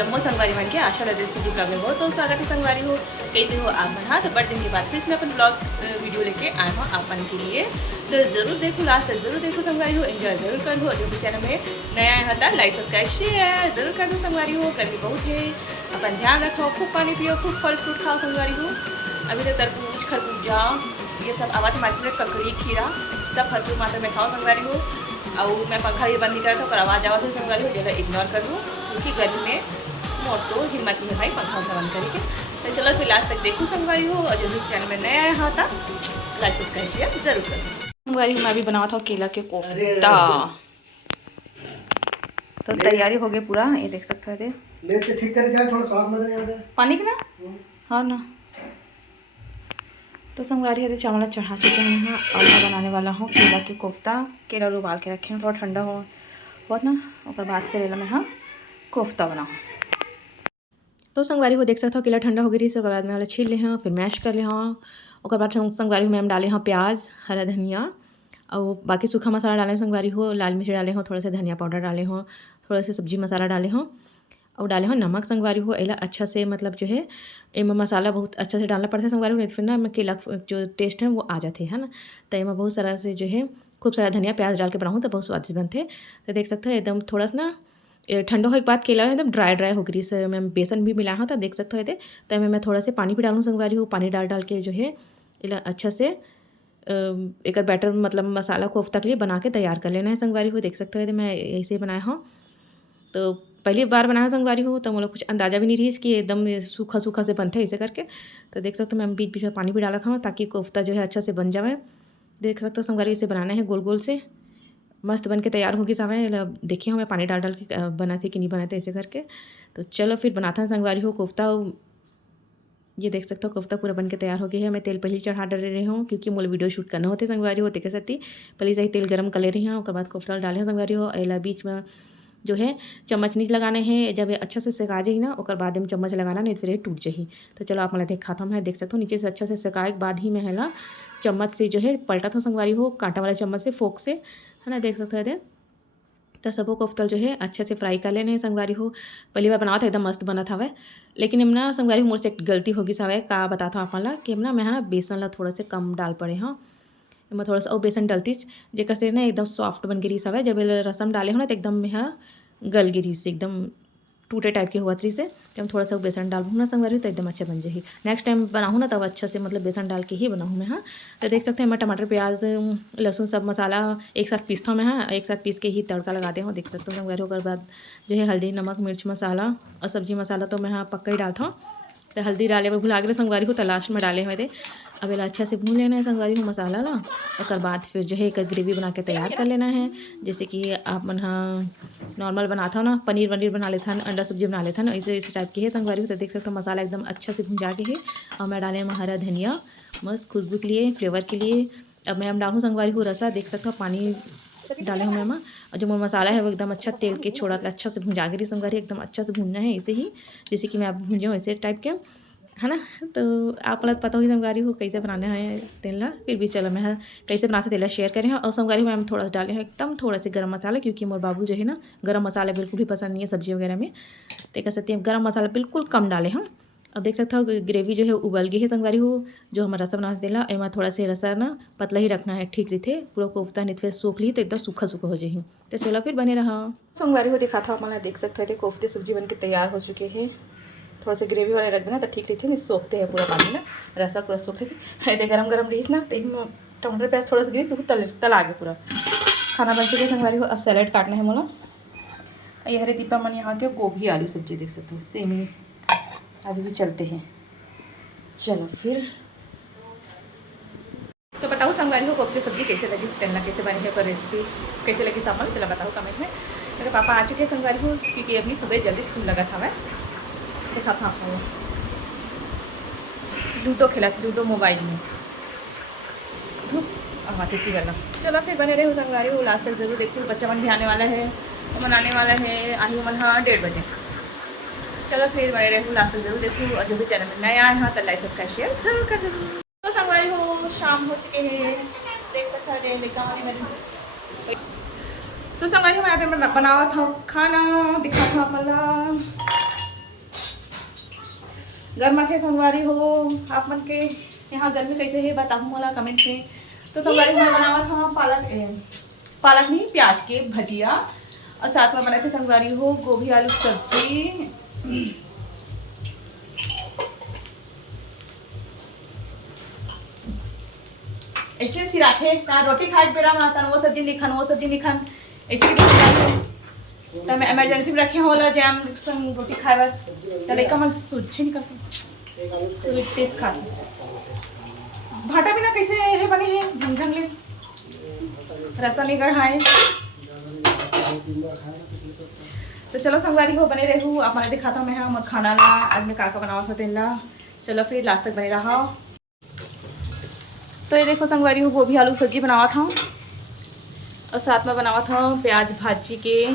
जम्मू संगवारी मन के आशा लगे जी ब्लॉग में बहुत बहुत स्वागत है। संगवारी हो कैसे हो आप मन? हाँ, तो बड़े दिन के बाद फिर से मैं अपन ब्लॉग वीडियो लेके आया हूँ आप मन के लिए। तो जरूर देखो, लास्ट तक जरूर देखो संगवारी हो, एंजॉय जरूर कर लो। जो भी चैनल में नया आया था लाइक सब्सक्राइब शेयर जरूर कर दो संगवारी हो। गर्मी बहुत है, अपन ध्यान रखो, खूब पानी पियो, खूब फल फ्रूट खाओ संगवारी हो। अभी तो तरबूज खरबूजा ये सब आवाज़ मार्केट में, ककड़ी खीरा सब फल फ्रूट मात्रा में खाओ संगवारी हो। और मैं पंखा ये बंद नहीं करता पर आवाज़ आवाज़ हो संगवारी हो, जगह इग्नोर कर दूँ क्योंकि गर्मी में मोर तो हिम्मत नहीं है भाई पंखा उनका बंद करके। तो चलो फिर लास्ट तक देखो संगवारी हो, और जो भी चैनल में नया आया था लाइक सब्सक्राइब शेयर जरूर करो संगवारी हो। मैं भी बनाया था केला के कोफ्ता, तो तैयारी हो गई पूरा, ये देख सकते हैं। ठीक करे जाए, थोड़ा स्वाद मजा नहीं आता पानी का ना, हाँ ना। तो संगवारी है चावल चढ़ा चुके हैं यहाँ, और मैं बनाने वाला हूँ केला के कोफ्ता। केला उबाल के रखे हैं, थोड़ा ठंडा हो बहुत ना, और बाद फिर मैं हाँ कोफ्ता बनाऊँ। तो संगवारी हो देख सकते हो केला ठंडा हो गई, उसके बाद में छील ले हैं, फिर मैश कर ले हैं। और बाद संगवारी हो मैम डाले हैं प्याज, हरा धनिया और बाकी सूखा मसाला डाले संगवारी हो, लाल मिर्च डाले हों, थोड़ा सा धनिया पाउडर डाले हों, थोड़ा सा सब्जी मसाला डाले हों, और डाले हो नमक संगवारी हो। एला अच्छा से मतलब जो है इमा मसाला बहुत अच्छा से डालना पड़ता है संगवारी हो, नहीं फिर ना मैं केला जो टेस्ट है वो आ जाते हैं ना। तो इमा बहुत सारा से जो है खूब सारा धनिया प्याज डाल के बनाऊँ तो बहुत स्वादिष्ट बनते। तो देख सकते हो एकदम थोड़ा सा ना ठंडा होने के बाद केला एकदम ड्राई हो गई। से मैं बेसन भी मिलाया था देख सकते हो। तो मैं थोड़ा सा पानी भी डालूँ संगवारी हो, पानी डाल के जो है अच्छा से एक बैटर मतलब मसाला कोफ्ता के लिए बना के तैयार कर लेना है संगवारी हो। देख सकते हो मैं ऐसे बनाया हूँ, तो पहली बार बनाया संगवारी हो तो मतलब कुछ अंदाज़ा भी नहीं रही कि एकदम सूखा सूखा से बनता है ऐसे करके। तो देख सकते हो मैं बीच बीच में पानी भी डाला था ताकि कोफ्ता जो है अच्छा से बन जाए। देख सकते हो संगवारी इसे बनाना है गोल गोल से, मस्त बन के तैयार होगी सावे। देखिए मैं पानी डाल के बनाते कि नहीं बनाते ऐसे करके। तो चलो फिर बनाता है संगवारी हो कोफ्ता। ये देख सकते हो कोफ्ता पूरा बन के तैयार हो गया है। मैं तेल पहले चढ़ा डर रही हूँ क्योंकि मुझे वीडियो शूट करना होते संगवारी होते के साथ ही पहले से ही तेल गर्म कर ले रही हूँ। उसके बाद कोफ्ता डाले हैं संगवारी हो। एला बीच में जो है चम्मच नीचे लगाने हैं, जब ये अच्छा से सेका जाए ना और बाद में चम्मच लगाना नहीं फिर ये टूट जाए। तो चलो आप मैं दिखाता हूँ। मैं देख सकता हूँ नीचे से अच्छा से सेकाए के बाद ही मैं है ना चम्मच से जो है पलटा था संगवारी हो, कांटा वाला चम्मच से फोक से है ना। देख सकते हैं तो सबको कोफ्ता जो है अच्छे से फ्राई कर लेने संगवारी हो। पहली बार बनाओ था एकदम मस्त बना था वह, लेकिन हम ना संगवारी हो मोर से एक गलती होगी सावे का बताता हूँ आपला कि हम ना मैं है ना बेसन ला थोड़ा से कम डाल पड़े। हाँ मैं थोड़ा सा और बेसन डलती जेकर से ना एकदम सॉफ्ट बन गिरी सावे। जब रसम डाले हो ना तो एकदम में हाँ गल गिरी से एकदम टूटे टाइप के हुआ थी से। जब थोड़ा सा बेसन डालूँ ना संगवारी तो एकदम अच्छा बन जाएगी। नेक्स्ट टाइम बनाऊँ ना तब अच्छा से मतलब बेसन डाल के ही बनाऊँ मैं। हाँ तो देख सकते हैं मैं टमाटर प्याज लहसुन सब मसाला एक साथ पीसता हूँ मैं। हाँ एक साथ पीस के ही तड़का लगाते हूँ। देख सकते हो संगवारी होकर बाद जो है हल्दी नमक मिर्च मसाला और सब्जी मसाला तो मैं हाँ पक्का ही डालता हूँ। तो हल्दी डाले भुला के संगवारी हो तो लास्ट में डाले हुए थे। अब इला अच्छा से भून लेना है संगवारी हो मसाला ला, और बाद फिर जो है एक ग्रेवी बना के तैयार कर लेना है। जैसे कि आप मन हाँ नॉर्मल बनाता हो ना, पनीर वनीर बना लेता है, अंडा सब्जी बना लेता है ना, ऐसे इस टाइप की है संगवारी हो। तो देख सकते हो मसाला एकदम अच्छा से भुंजा के है, और मैं डाले हरा धनिया मस्त खुशबू के लिए फ्लेवर के लिए। अब मैं डालूँ संगवारी हो रसा, देख सकते हो पानी डाले हूँ मैं। और जो मसाला है वो एकदम अच्छा तेल के छोड़ा अच्छा से भुंजा के संगवारी एकदम अच्छा से भूनना है ऐसे ही जैसे कि मैं आप भूंजे हूँ ऐसे टाइप के है ना। तो आप लोग पता होगी संगवारी हो कैसे बनाने हैं तेल ला, फिर भी चलो मैं कैसे बनाते तेल शेयर करें। और संगवारी में हम थोड़ा सा डाले हैं एकदम थोड़ा सा गरम मसाला, क्योंकि मोर बाबू जो है ना गरम मसाला बिल्कुल भी पसंद नहीं है सब्जी वगैरह में। तो कह सकते हैं गरम मसाला बिल्कुल कम डाले हम। अब देख सकते हो ग्रेवी जो है उबल गई है संगवारी हो। जो हम रसा बनाते तेला एमा थोड़ा से रसा ना पतला ही रखना है, ठीक रही थे पूरा कोफ्ता नहीं फिर सूख ली तो एकदम सूखा सूखा हो जाए। तो चलो फिर बने रहा संगवारी हो दिखा था अपना। देख सकते थे कोफ्ते सब्जी बन के तैयार हो चुके हैं। थोड़ा सा ग्रेवी वाले रख देना तो ठीक रही थी, नहीं सोखते हैं पूरा पानी ना, रसा पूरा सोखते थे। इतने गरम गरम रही ना तो टमाटर प्याज थोड़ा सा गिरी सूख तल आगे पूरा खाना बन चुके संगवारी हो। अब सैलेड काटना है मोला। ये हरे दीपा मन यहाँ के गोभी आलू सब्जी देख सकते हो सेम ही अभी भी चलते हैं। चलो फिर तो बताओ संगवारी हो कोफ्ते सब्जी कैसे लगी, तेलना कैसे बनी है, पर रेसिपी कैसे लगी सामान चला बताओ कमेंट में। मेरे पापा आ चुके हैं संगवारी हो क्योंकि अभी सुबह जल्दी स्कूल लगा था। मैं देखा था आपको लूडो खेला था, लूडो मोबाइल में आते थी करना। चलो फिर बने रहे हो संगवारी हो लास्ट तक जरूर देखो। बच्चा मन भी आने वाला है, मनाने वाला है, आई मन हाँ 1:30 बजे। चलो फिर बने रहे हो लास्ट तक जरूर देखो, और जो भी चैनल में नया आया हाँ तो लाइक सब्सक्राइब शेयर जरूर कर जरूर। तो संगवारी हो शाम हो चुके हैं, देख सकता है लेकर आने मेरे। तो संगवारी हो मैं यहाँ पे बनावा था खाना दिखा था मतलब गर्मा थे संगवारी हो आप मन के यहाँ गर्मी कैसे है बताऊँ मोला कमेंट में। तो संगवारी मैं बनावा था पालक नहीं प्याज के भजिया और साथ में बनाए थे संगवारी हो गोभी आलू सब्जी। इसलिए सिराखे रोटी खाए बेरा माता वो सब्जी नहीं खान इसलिए तो मैं इमरजेंसी में रखे होला जैम संग रोटी खाए बार तो लड़का मन सूझे निकल स्वीट टेस्ट खा भाटा बिना कैसे है बने हैं झंझन ले रसा ले गढ़ाए। तो चलो संगवारी हो बने रहू आप मैंने दिखा था मैं हाँ खाना ला आज मैं काका बनावा था तेल ला। चलो फिर लास्ट तक बने रहा। तो ये देखो संगवारी हो गोभी आलू सब्जी बनावा था और साथ में बनावा था प्याज भाजी के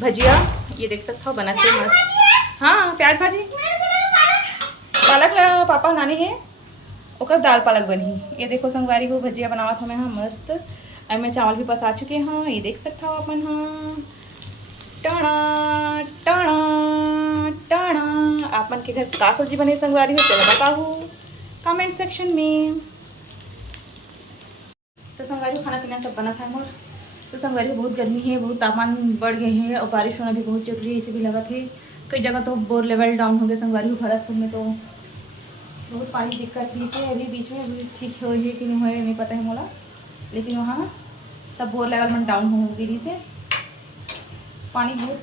भजिया। ये देख सकते हो बनाते मस्त। हाँ प्याज भाजी पालक पापा नानी है ओकर दाल पालक बनी। ये देखो संगवारी को भजिया बनावा था मैं हाँ मस्त। अब मैं चावल भी पसा चुके हैं ये देख सकते हो अपन। हाँ टाणा टाणा टाणा आपन के घर का सब्जी बने संगवारी हो चलो बताओ कमेंट सेक्शन में। तो संगवारी खाना पीना सब बना था मोर। तो संगवारी बहुत गर्मी है बहुत तापमान बढ़ गए हैं और बारिश होना भी बहुत जरूरी है इसे भी लगा थे कई जगह तो बोर लेवल डाउन हो गया संगवारी भरतपुर में तो बहुत पानी दिक्कत थी इसे अभी बीच में अभी ठीक हो कि नहीं हो नहीं पता है मोला लेकिन वहाँ सब बोर लेवल में डाउन हो गई से पानी बहुत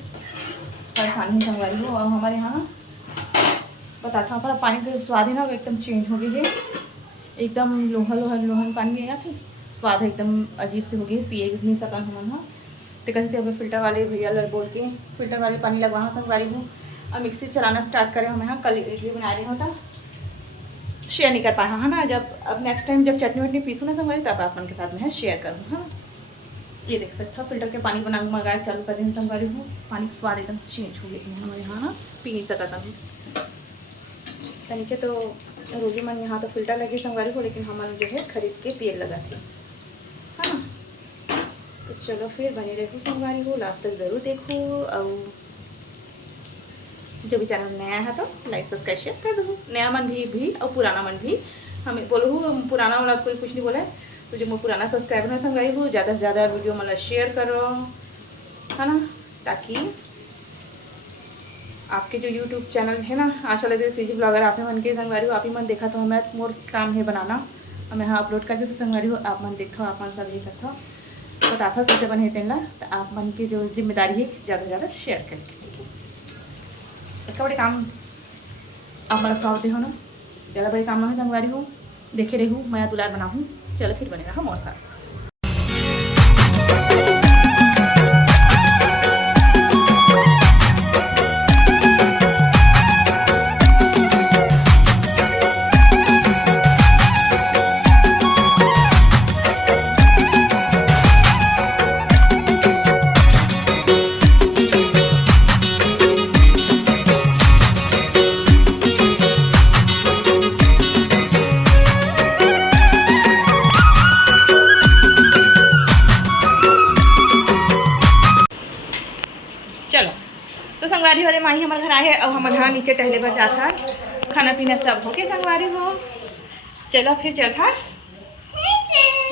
परेशानी है संगवारी हो। और हमारे यहाँ बताता हूँ पर पानी का स्वाद है ना वो एकदम चेंज हो गई है एकदम लोहन पानी आया थे स्वाद एकदम अजीब से हो गई पिए नहीं सकन हम हाँ। तो कैसे थे फिल्टर वाले भैया बोल के फिल्टर वाले पानी लगवा संगवारी हूँ और मिक्सी चलाना स्टार्ट करें हम यहाँ कल इडली बना रहे होता शेयर नहीं कर पाया है ना। जब अब नेक्स्ट टाइम जब चटनी वटनी पीसूँ ना संगवारी तब अपन के साथ में है शेयर करूँ हाँ। ये देख सकते हो फिल्टर के पानी बना मंगाए चालू कर दें संगवारी हूँ पानी का स्वाद एकदम चेंज हो गया हमारे यहाँ ना पी नहीं सका था तो नीचे तो रोगी मन यहाँ तो फिल्टर लगी संगवारी को लेकिन हमारे जो है खरीद के पिए लगा थी है ना। तो चलो फिर बने रहूँ संगवारी को लास्ट तक ज़रूर देखो और जो भी चैनल नया है तो लाइक सब्सक्राइब शेयर कर दो नया मन भी और पुराना मन भी हमें बोलो पुराना वाला कोई कुछ नहीं बोला है तो जो मैं पुराना सब्सक्राइबर में संगवारी हूँ ज़्यादा से ज़्यादा वीडियो मतलब शेयर करो है ना ताकि आपके जो यूट्यूब चैनल है ना आशा लगे सीजी ब्लॉगर आप मन के संगवारी हो आप ही मन देखा तो हमें मोर काम है बनाना और मैं हाँ अपलोड कर जैसे संगवारी हो आप मन देखता हो आप मन सब ये करता हो बताता हो कैसे बने तेला तो आप मन की जो जिम्मेदारी है ज़्यादा से ज़्यादा शेयर करें ठीक है। एक बड़े काम आप मतलब सौंपते हो ना ज़्यादा बड़े काम ना है संगवारी हो देखे रहूँ मैं दुलार बनाऊँ। चलो फिर बने रहा मौसा। चलो तो संगवारी वाले माही हमारे घर आए अब हम यहाँ नीचे टहले पर जाता खाना पीना सब हो गया संगवारी हो। चलो फिर चल था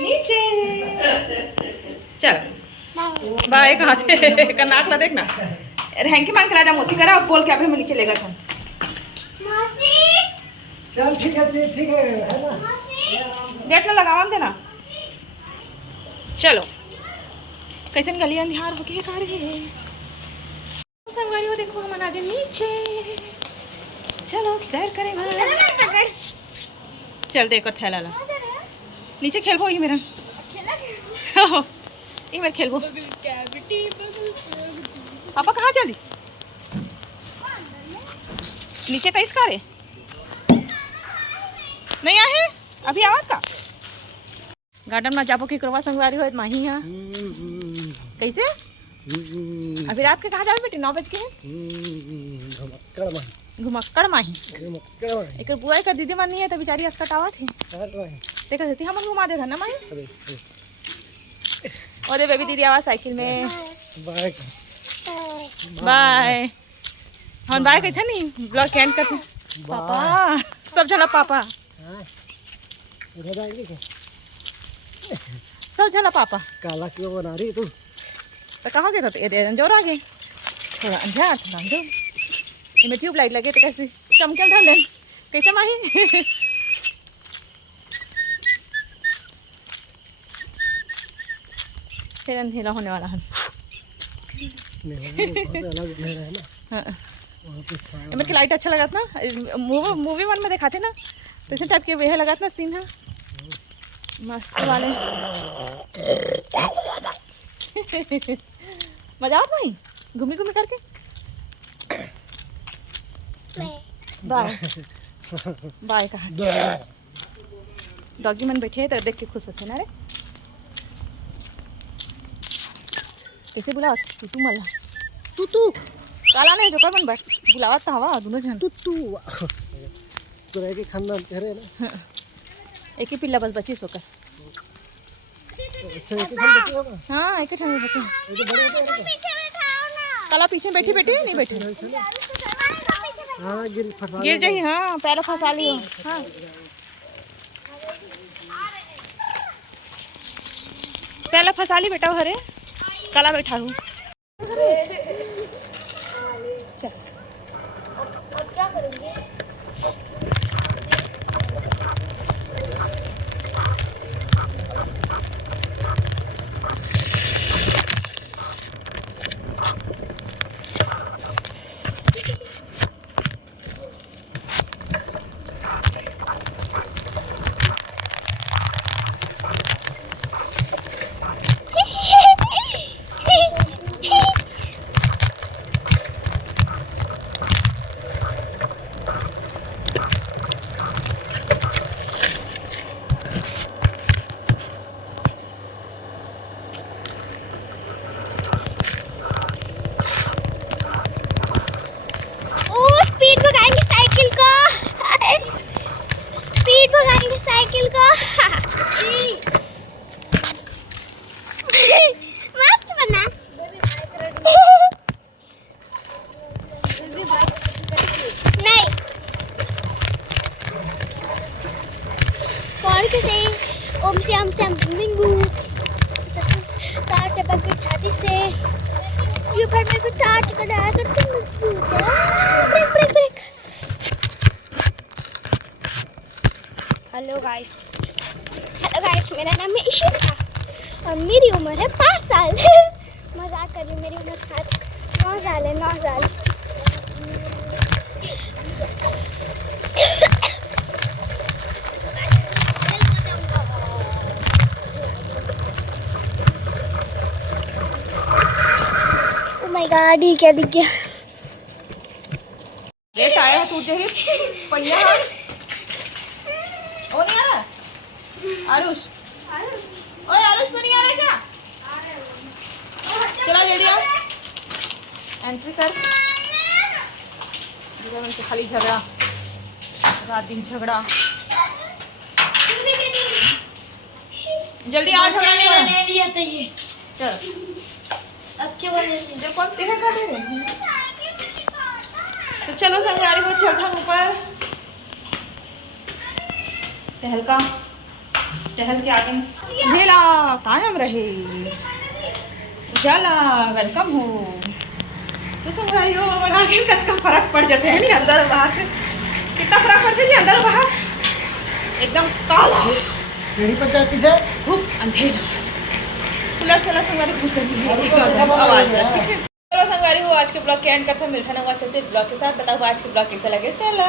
नीचे चल बाय कहाँ से का नाक ला देखना रहंकी मांग के ला जा मौसी करा अब बोल के अभी हम नीचे लेगा था चल ठीक है ना गेट ना लगावा देना। चलो कैसे गली अंधियार हो गई कार है संगवारी हो देखो हम आ गए नीचे चलो सैर करें चल देखो थैला ला नीचे खेलबो ये मेरा ये मेरे खेलबो पापा कहाँ चली नीचे तेईस का रे नहीं आए अभी आवाज का गार्डन में जाबो की करवा संगवारी हो माही है कैसे अभी रात के कहाँ जाओ बेटी 9 बज के घुमक्कड़ माही एक बुआ का दीदी मन नहीं है तो बेचारी अस्कट आवा थी देखा देती हम घुमा दे ना माही और बेबी दीदी आवा साइकिल में बाय हम बाय कहते नहीं ब्लॉग कैंड करते पापा सब जना पापा हाँ, इधर जाएंगे क्या? सब जना पापा काला क्यों बना रही तू? तो कहाँ गए थे ये अंजोर आ गए थोड़ा अंजार थोड़ा अंजोर इनमें ट्यूबलाइट लगे तो कैसे चमकल ढाल कैसे माही फिर अंधेरा होने वाला है अलग है ना। हाँ वहाँ पे छाया इनमें लाइट अच्छा लगा था ना मूवी वन में दिखाते ना तो इसी टाइप के वह लगा था सीन है मस्त वाले मजा आप भाई घूमी घूमी करके बाय बाय कहा डॉगी मन बैठे हैं तो देख के खुश होते ना रे कैसे बुलावा तू मला तू काला नहीं जो कर मन बैठ बुलावा था हवा दोनों जन तू पूरा एक ही खानदान कह रहे हैं ना। एक ही पिल्ला बस बची सोकर अच्छा एक ही खान बचे होगा। हाँ एक ही ठंड बचे ये तो बड़े होते हैं क्या? काला पीछे बैठी बैठी नहीं बैठी हाँ फंसा गिर जाही हाँ पैर फंसा लियो हाँ पहला फंसा ली बेटा हरे काला बैठा हूँ चल साइकिल को मस्त बना नहीं कौन कैसे ओम से हम बिंगू तार चपक के छाती से ये पर मेरे को टाच कढ़ाया तो तुम break break break hello guys मेरा नाम है इशिता और मेरी उम्र है 5 साल मजाक कर रही हूँ मेरी उम्र 9 साल है 9 साल ओ माय गॉड ये क्या दिख गया ये टायर टूट जाही पहिया ओ नहीं आ रहा आरुष ओए आरुष तो नहीं आ रहा क्या चला जल्दी आओ एंट्री कर जीवन से खाली झगड़ा रात दिन झगड़ा जल्दी आओ झगड़ा नहीं ले लिया था ये चल अच्छे वाले जब कौन तेरे का दे तो चलो संगवारी को चढ़ा ऊपर टहल के आगे भेला कायम रहे जाला वेलकम हो तो संगवारी हो हमारा आगे कितना फर्क पड़ जाते हैं नहीं अंदर और बाहर से कितना फर्क पड़ता है अंदर और बाहर एकदम काला मेरी पंचायती से खूब अंधेरा कूलर चला संगवारी खूब करती आवाज ठीक है चलो संगवारी हो आज के ब्लॉग के एंड करते हैं मिलता है अच्छे से ब्लॉग के साथ बताओ आज के ब्लॉग कैसा लगे चला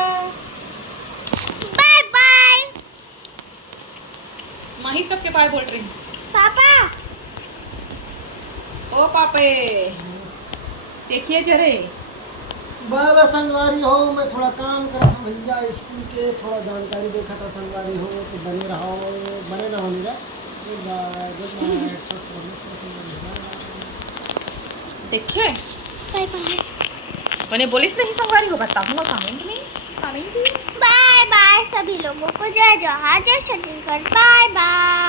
बाय बाय माही कब के पार बोल रही पापा ओ पापे देखिए जरे बाबा संगवारी हो मैं थोड़ा काम कर था भैया स्कूल के थोड़ा जानकारी देखा था संगवारी हो तो बने रहो मेरा गुड नाइट देखिए बाय बाय मैंने बोलिस नहीं संगवारी हो बताऊंगा कमेंट में बाय बाय सभी लोगों को जय जवाहर जय छत्तीसगढ़ बाय बाय।